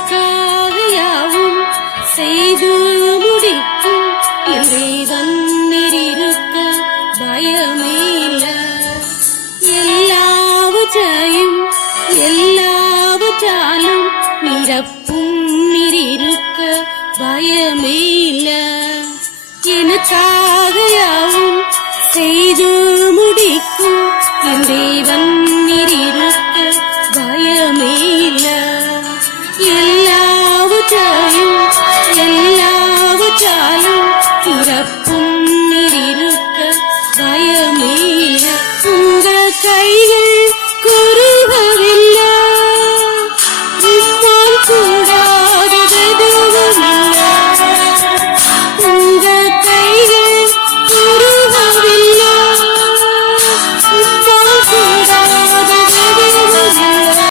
எனக்காக யாவும் செய்து முடிக்கும் இறைவன் இருக்க பயமே இல்ல. எல்லாவற்றையும் எல்லாவற்றாலும் நிரப்பும் இருக்க பயமே இல்ல. எனக்காக